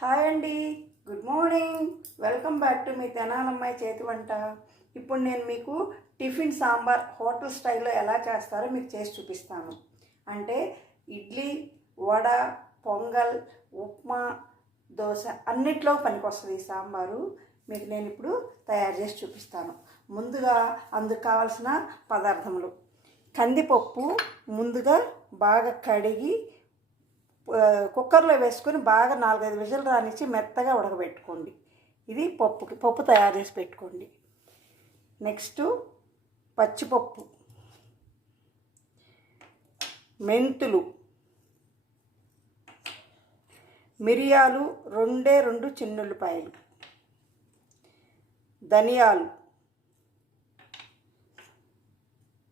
Hi అండి. Good morning. Welcome back to మీ తెనాలమ్మాయి చేతి వంట. ఇప్పుడు నేను మీకు టిఫిన్ సాంబార్ హోటల్ స్టైల్లో ఎలా చేస్తారో మీకు చేసి చూపిస్తాను. అంటే ఇడ్లీ వడ పొంగల్ ఉప్మా దోశ అన్నిట్లో పనికొస్తుంది ఈ సాంబారు. మీకు నేను ఇప్పుడు తయారు చేసి చూపిస్తాను. ముందుగా అందుకు కావాల్సిన పదార్థములు. కందిపప్పు ముందుగా బాగా కడిగి కుక్కర్లో వేసుకొని బాగా నాలుగైదు విజులు రానిచ్చి మెత్తగా ఉడకబెట్టుకోండి. ఇది పప్పుకి పప్పు తయారు చేసి పెట్టుకోండి. నెక్స్ట్ పచ్చిపప్పు. మెంతులు. మిరియాలు రెండే రెండు చిన్నుల్లిపాయలు. ధనియాలు.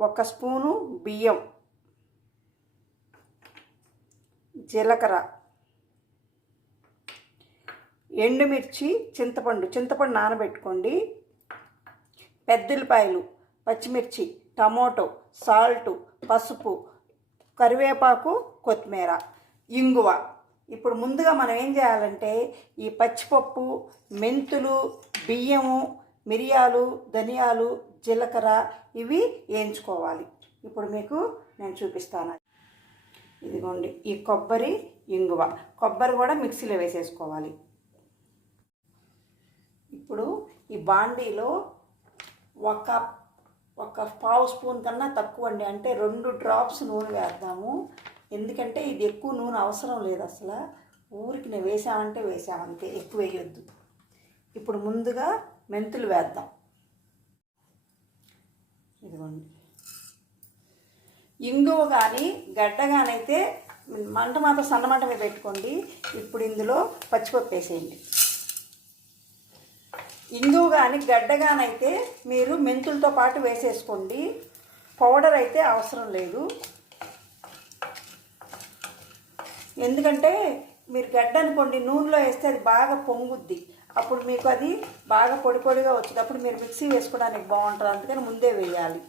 ఒక స్పూను బియ్యం. జీలకర్ర ఎండుమిర్చి చింతపండు చింతపండు నానబెట్టుకోండి. పెద్దల్లిపాయలు పచ్చిమిర్చి టమోటో సాల్టు పసుపు కరివేపాకు కొత్తిమీర ఇంగువ. ఇప్పుడు ముందుగా మనం ఏం చేయాలంటే ఈ పచ్చిపప్పు మెంతులు బియ్యము మిరియాలు ధనియాలు జీలకర్ర ఇవి వేయించుకోవాలి. ఇప్పుడు మీకు నేను చూపిస్తాను. ఇదిగోండి ఈ కొబ్బరి ఇంగువ. కొబ్బరి కూడా మిక్సీలో వేసేసుకోవాలి. ఇప్పుడు ఈ బాండీలో ఒక ఒక పావు స్పూన్ కన్నా తక్కువ అండి. అంటే రెండు డ్రాప్స్ నూనె వేద్దాము. ఎందుకంటే ఇది ఎక్కువ నూనె అవసరం లేదు అసలు. ఊరికి నేను వేసామంటే వేసామంతే ఎక్కువ వేయొద్దు. ఇప్పుడు ముందుగా మెంతులు వేద్దాం. ఇదిగోండి. ఇంగువ కానీ గడ్డ కానైతే మంట మాత్రం సన్న మంటమే మీద పెట్టుకోండి. ఇప్పుడు ఇందులో పచ్చిపప్పు వేసేయండి. ఇందువు కానీ గడ్డ మీరు మెంతులతో పాటు వేసేసుకోండి. పౌడర్ అయితే అవసరం లేదు. ఎందుకంటే మీరు గడ్డ అనుకోండి నూనెలో వేస్తే అది బాగా పొంగుద్ది. అప్పుడు మీకు అది బాగా పొడి పొడిగా వచ్చింది అప్పుడు మీరు మిక్సీ వేసుకోవడానికి బాగుంటుంది. అందుకని ముందే వేయాలి.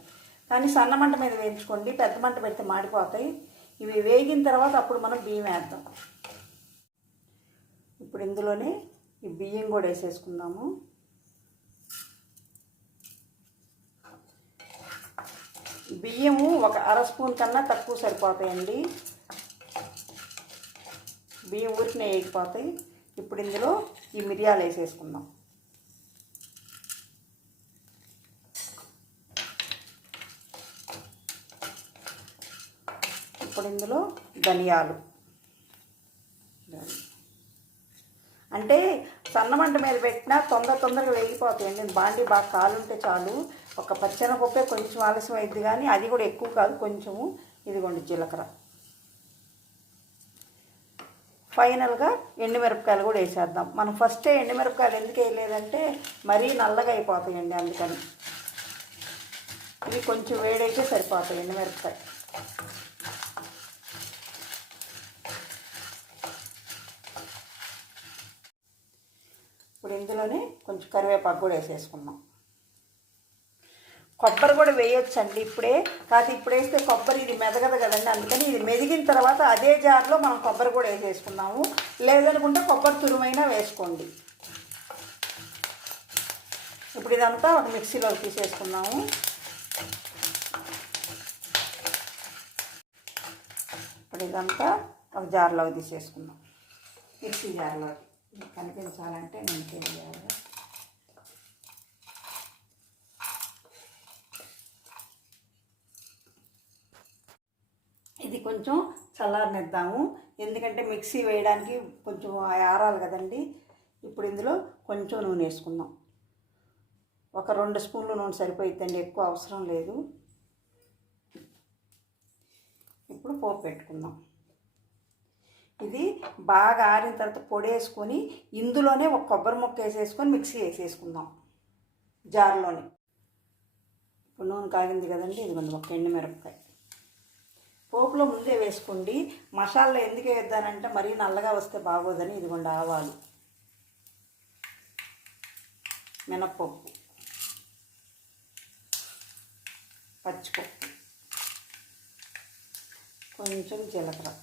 కానీ సన్న మంట మీద వేయించుకోండి పెద్ద మంట పెడితే మాడిపోతాయి. ఇవి వేగిన తర్వాత అప్పుడు మనం బియ్యం వేద్దాం. ఇప్పుడు ఇందులోనే ఈ బియ్యం కూడా వేసేసుకుందాము. బియ్యము ఒక అర స్పూన్ కన్నా తక్కువ సరిపోతాయండి. బియ్యం ఊరికినే వేగిపోతాయి. ఇప్పుడు ఇందులో ఈ మిరియాలు వేసేసుకుందాం. ఇప్పుడు ఇందులో ధనియాలు. అంటే సన్నమంట మీద పెట్టినా తొందర తొందరగా వేగిపోతాయండి. బాండి బాగా కాలుంటే చాలు. ఒక పచ్చెనపప్పే కొంచెం ఆలస్యం అయింది కానీ అది కూడా ఎక్కువ కాదు. కొంచెము ఇదిగోండి జీలకర్ర. ఫైనల్గా ఎండుమిరపకాయలు కూడా వేసేద్దాం. మనం ఫస్టే ఎండుమిరపకాయలు ఎందుకు వేయలేదంటే మరీ నల్లగా అయిపోతాయండి అందుకని. ఇవి కొంచెం వేడైతే సరిపోతాయి ఎండుమిరపకాయ ఇప్పుడు ఇందులోనే కొంచెం కరివేపాకు కూడా వేసేసుకున్నాం కొబ్బరి కూడా వేయొచ్చండి ఇప్పుడే. కాకపోతే ఇప్పుడు వేస్తే కొబ్బరి ఇది మెదగదు కదండి. అందుకని ఇది మెదిగిన తర్వాత అదే జార్లో మనం కొబ్బరి కూడా వేసేసుకున్నాము లేదనుకుంటే కొబ్బరి తురుమైనా వేసుకోండి. ఇప్పుడు ఇదంతా ఒక మిక్సీలో తీసేసుకున్నాము ఇప్పుడు ఇదంతా ఒక జార్లోకి తీసేసుకున్నాం మిక్సీ జార్లో కనిపించాలంటే నేను చేయాలి ఇది కొంచెం చల్లారనిద్దాము. ఎందుకంటే మిక్సీ వేయడానికి కొంచెం ఆరాలి కదండి. ఇప్పుడు ఇందులో కొంచెం నూనె వేసుకుందాం. ఒక రెండు స్పూన్లు నూనె సరిపోయిద్దండి ఎక్కువ అవసరం లేదు. ఇప్పుడు పోపు పెట్టుకుందాం. ఇది బాగా ఆరిన తర్వాత పొడి వేసుకొని ఇందులోనే ఒక కొబ్బరి ముక్క వేసేసుకొని మిక్సీ వేసేసుకుందాం. జార్లోనే. ఇప్పుడు నూనె కాగింది కదండి ఇదిగోండి ఒక ఎండుమిరపకాయ పోపులో ముందే వేసుకోండి. మసాలా ఎందుకు వేద్దానంటే మరీ నల్లగా వస్తే బాగోదని ఇదిగోండి ఆవాలు. మినప్పప్పు. పచ్చిపప్పు. కొంచెం జీలకర్ర.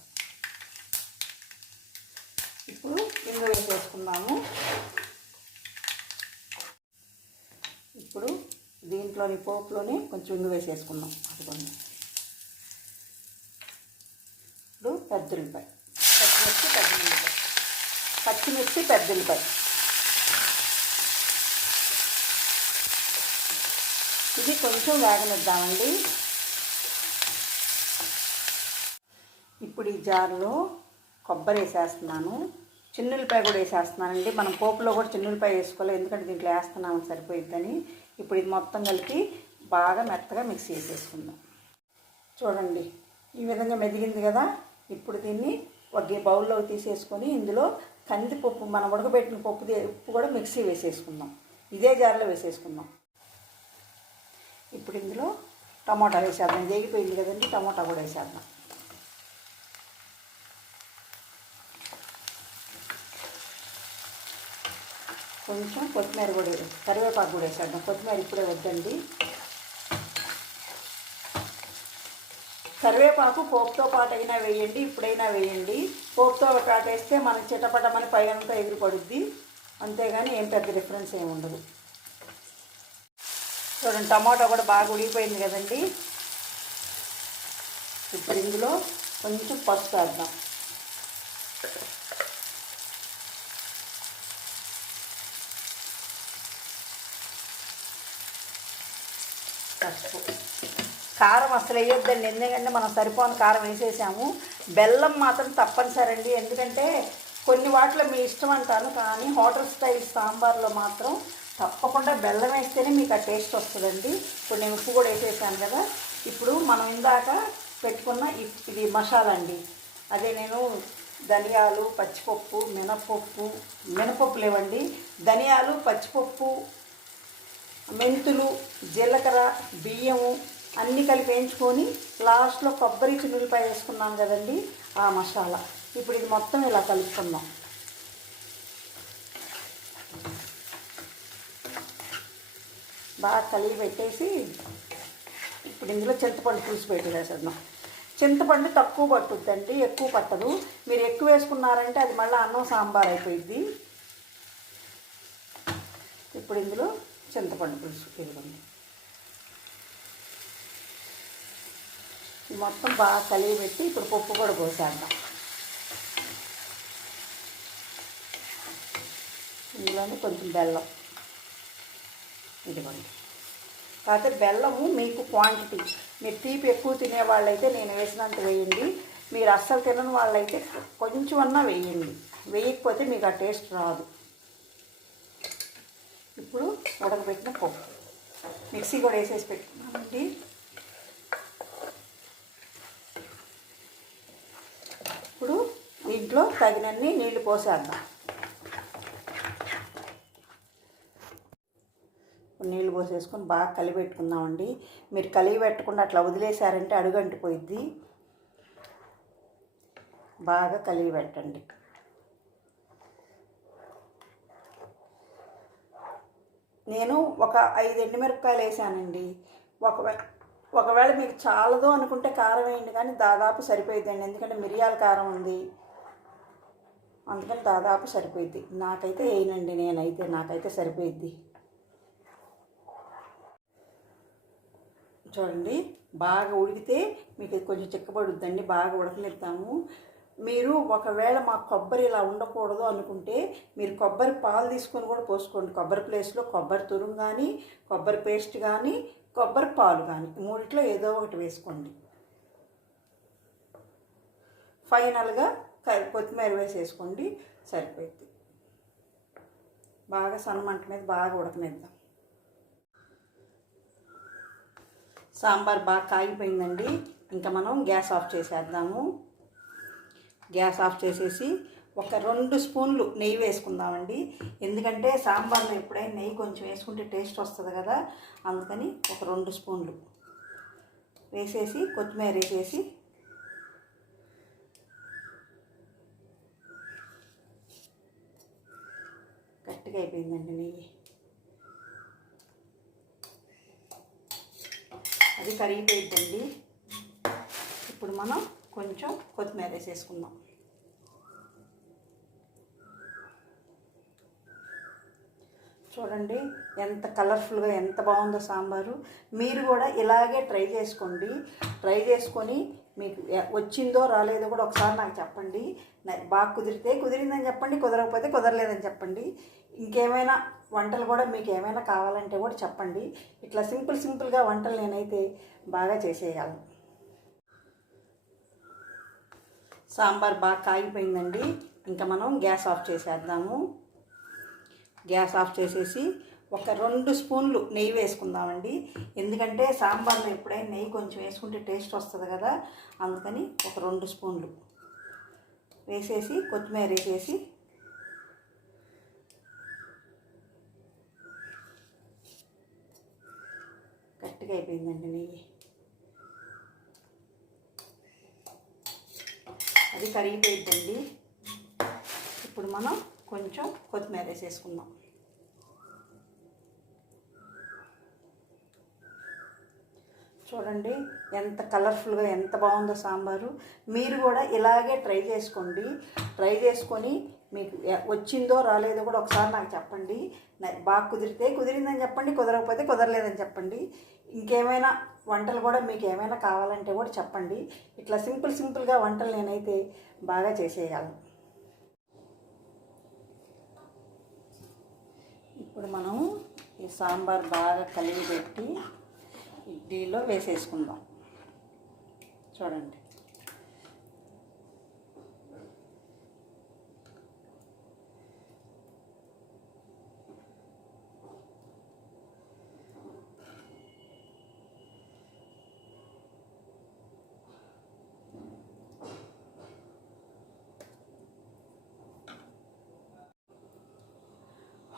ఇప్పుడు ఇంగు వేసేసుకుందాము. ఇప్పుడు దీంట్లోని పోపులోనే కొంచెం ఇంగు వేసేసుకుందాం. అదిగోండి. పెద్దలపై పెద్ద పచ్చిమిర్చి పెద్ద పచ్చిమిర్చి పెద్ద ఇది కొంచెం వేగనిద్దామండి. ఇప్పుడు ఈ జార్లో కొబ్బరి వేసేస్తున్నాను. చిన్నులపాయ కూడా వేసేస్తున్నానండి. మనం పోపులో కూడా చిన్నులపాయ వేసుకోవాలి. ఎందుకంటే దీంట్లో వేస్తున్నాము సరిపోయిద్దని. ఇప్పుడు ఇది మొత్తం కలిపి బాగా మెత్తగా మిక్స్ చేసేసుకుందాం. చూడండి ఈ విధంగా మెదిగింది కదా? ఇప్పుడు దీన్ని ఒక బౌల్లో తీసేసుకొని ఇందులో కందిపప్పు మనం ఉడకబెట్టిన పప్పు ఉప్పు కూడా మిక్సీ వేసేసుకుందాం. ఇదే జార్లో వేసేసుకుందాం. ఇప్పుడు ఇందులో టమాటా వేసేద్దాం. ఇది వేగిపోయింది కదండి టమాటా కూడా వేసేద్దాం. కొంచెం కొత్తిమీర కూడా కరివేపాకు కూడా వేసేద్దాం. కొత్తిమీర ఇప్పుడే వద్దండి. కరివేపాకు పోపుతో పాటు అయినా వేయండి ఇప్పుడైనా వేయండి. పోపుతో కాటేస్తే మనం చిటపటమని పైనంతా ఎగిరిపడుద్ది. అంతేగాని ఏం పెద్ద డిఫరెన్స్ ఏమి ఉండదు. చూడండి టమాటా కూడా బాగా ఉడిగిపోయింది కదండి. ఇప్పుడు ఇందులో కొంచెం పసుపు వేద్దాం. పసుపు. కారం అసలు వేయొద్దండి. ఎందుకంటే మనం సరిపోని కారం వేసేసాము. బెల్లం మాత్రం తప్పనిసరి అండి ఎందుకంటే కొన్ని వాటిలో మీ ఇష్టం అంటాను కానీ హోటల్ స్టైల్ సాంబార్లో మాత్రం తప్పకుండా బెల్లం వేస్తేనే మీకు ఆ టేస్ట్ వస్తుందండి. ఇప్పుడు నేను ఉప్పు కూడా వేసేసాను కదా. ఇప్పుడు మనం ఇందాక పెట్టుకున్న ఇది మసాలా అండి అదే నేను ధనియాలు పచ్చిపప్పు మినపప్పు మినపప్పు లేవండి. ధనియాలు పచ్చిపప్పు మెంతులు జీలకర్ర బియ్యము అన్నీ కలిపి వేయించుకొని లాస్ట్లో కొబ్బరి చిన్నులపై వేసుకున్నాం కదండి ఆ మసాలా. ఇప్పుడు ఇది మొత్తం ఇలా కలుపుకుందాం. బాగా కలిగి పెట్టేసి ఇప్పుడు ఇందులో చింతపండు పులుసు పెట్టేసేద్దాం చింతపండు తక్కువ పట్టుద్దండి ఎక్కువ పట్టదు. మీరు ఎక్కువ వేసుకున్నారంటే అది మళ్ళీ అన్నం సాంబార్ అయిపోయింది ఇప్పుడు ఇందులో చింతపండు పులుసు ఇదిగోండి మొత్తం బాగా కలిగి పెట్టి ఇప్పుడు పప్పు కూడా పోసేద్దాం ఇందులోనే కొంచెం బెల్లం. ఇదిగోండి. కాకపోతే బెల్లము మీకు క్వాంటిటీ మీరు తీపి ఎక్కువ తినే వాళ్ళైతే నేను వేసినంత వేయండి. మీరు అస్సలు తినని వాళ్ళైతే కొంచెం అన్నా వేయండి. వేయకపోతే మీకు ఆ టేస్ట్ రాదు. ఇప్పుడు ఉడకబెట్టిన పప్పు. మిక్సీ కూడా వేసేసి పెట్టుకున్నామండి ఇప్పుడు దీంట్లో తగినన్ని నీళ్ళు పోసేద్దాం. నీళ్ళు నీళ్ళు పోసేసుకొని బాగా కలిపెట్టుకుందామండి. మీరు కలిగి పెట్టకుండా అట్లా వదిలేశారంటే అడుగంటిపోయిద్ది. బాగా కలిగి పెట్టండి నేను ఒక ఐదు ఎండుమిరపకాయలు వేసానండి. ఒకవేళ ఒకవేళ మీకు చాలదు అనుకుంటే కారం వేయండి కానీ దాదాపు సరిపోయిద్దండి. ఎందుకంటే మిరియాల కారం ఉంది. అందుకని దాదాపు సరిపోయిద్ది. నాకైతే వేయనండి నేనైతే నాకైతే సరిపోయిద్ది. చూడండి బాగా ఉడికితే మీకు కొంచెం చిక్కబడుద్దండి బాగా ఉడకనిద్దాము. మీరు ఒకవేళ మా కొబ్బరి ఇలా ఉండకూడదు అనుకుంటే మీరు కొబ్బరి పాలు తీసుకొని కూడా పోసుకోండి. కొబ్బరి ప్లేస్లో కొబ్బరి తురుము కానీ కొబ్బరి పేస్ట్ కానీ కొబ్బరి పాలు కానీ మూడిట్లో ఏదో ఒకటి వేసుకోండి. ఫైనల్గా క- కొత్తిమీర వేసేసుకోండి సరిపోద్ది బాగా సన్నమంట మీద బాగా ఉడకనిద్దాం. సాంబార్ బాగా కాగిపోయిందండి. ఇంకా మనం గ్యాస్ ఆఫ్ చేసేద్దాము. గ్యాస్ ఆఫ్ చేసేసి ఒక రెండు స్పూన్లు నెయ్యి వేసుకుందామండి. ఎందుకంటే సాంబార్లో ఎప్పుడైనా నెయ్యి కొంచెం వేసుకుంటే టేస్ట్ వస్తుంది కదా అందుకని ఒక రెండు స్పూన్లు. వేసేసి కొత్తిమీర వేసేసి గట్టిగా అయిపోయిందండి నెయ్యి. అది కరిగిపోయిద్దండి. ఇప్పుడు మనం కొంచెం కొత్తిమీర వేసేసుకుందాం. చూడండి ఎంత కలర్ఫుల్గా ఎంత బాగుందో సాంబారు. మీరు కూడా ఇలాగే ట్రై చేసుకోండి. ట్రై చేసుకొని మీకు వచ్చిందో రాలేదో కూడా ఒకసారి నాకు చెప్పండి. బాగా కుదిరితే కుదిరిందని చెప్పండి కుదరకపోతే కుదరలేదని చెప్పండి. ఇంకేమైనా వంటలు కూడా మీకు ఏమైనా కావాలంటే కూడా చెప్పండి. ఇట్లా సింపుల్ సింపుల్గా వంటలు నేనైతే బాగా చేసేయగలను. సాంబార్ బాగా కాగిపోయిందండి. ఇంకా మనం గ్యాస్ ఆఫ్ చేసేద్దాము. గ్యాస్ ఆఫ్ చేసేసి ఒక రెండు స్పూన్లు నెయ్యి వేసుకుందామండి. ఎందుకంటే సాంబార్లో ఎప్పుడైనా నెయ్యి కొంచెం వేసుకుంటే టేస్ట్ వస్తుంది కదా అందుకని ఒక రెండు స్పూన్లు వేసేసి కొత్తిమీర వేసేసి గట్టిగా అయిపోయిందండి నెయ్యి. అది కరిగిపోయిద్దండి. ఇప్పుడు మనం కొంచెం కొత్తిమీర వేసేసుకుందాం. చూడండి ఎంత కలర్ఫుల్గా ఎంత బాగుందో సాంబారు. మీరు కూడా ఇలాగే ట్రై చేసుకోండి. ట్రై చేసుకొని మీకు వచ్చిందో రాలేదో కూడా ఒకసారి నాకు చెప్పండి. బాగా కుదిరితే కుదిరిందని చెప్పండి కుదరకపోతే కుదరలేదని చెప్పండి. ఇంకేమైనా వంటలు కూడా మీకు ఏమైనా కావాలంటే కూడా చెప్పండి. ఇట్లా సింపుల్ సింపుల్గా వంటలు నేనైతే బాగా చేసేయగలను. ఇప్పుడు మనం ఈ సాంబార్ బాగా కలిగి పెట్టి ఇడ్లీలో వేసేసుకుందాం. చూడండి.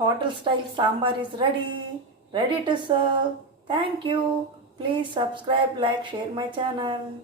Hotel style sambar is ready. Ready to serve. Thank you. Please subscribe, like, share my channel.